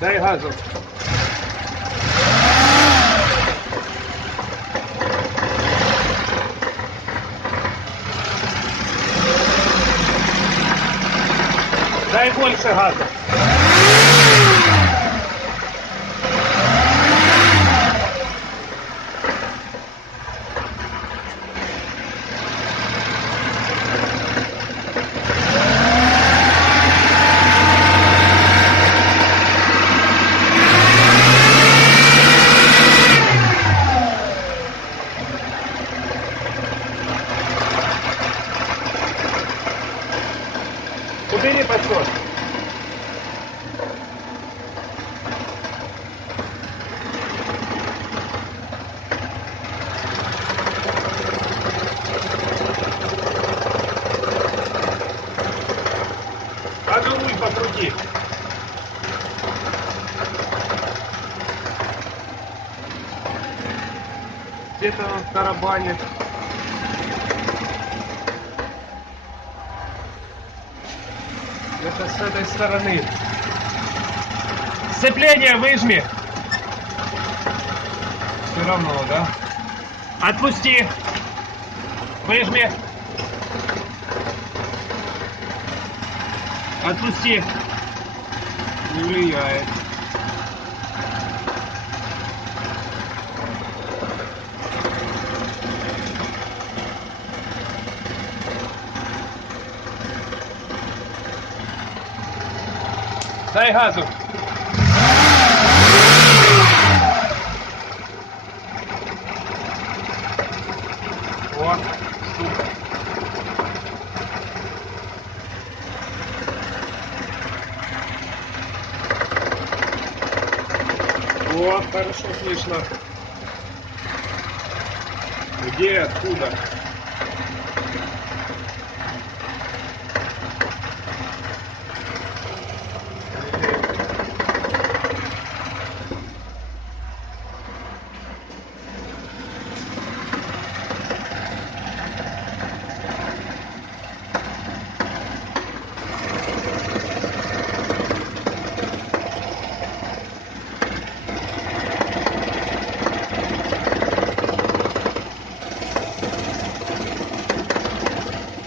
Дай газу. Дай больше газу. Убери подсос. А ну руль покрути. Где-то он тарабанит. Это с этой стороны. Сцепление выжми. Все равно, да? Отпусти. Выжми. Отпусти. Не влияет. Дай газу. О, штука. О, хорошо слышно. Где, откуда?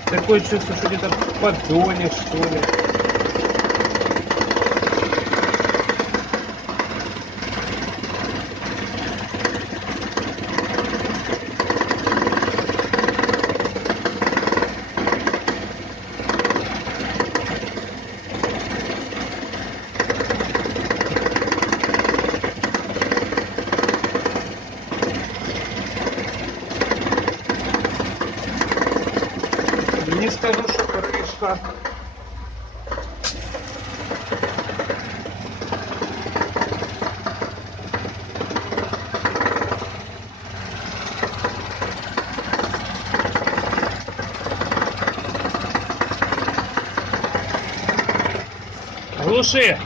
Такое чувство, что где-то в поддоне, что ли. Не скажу, что крышка. Глуши.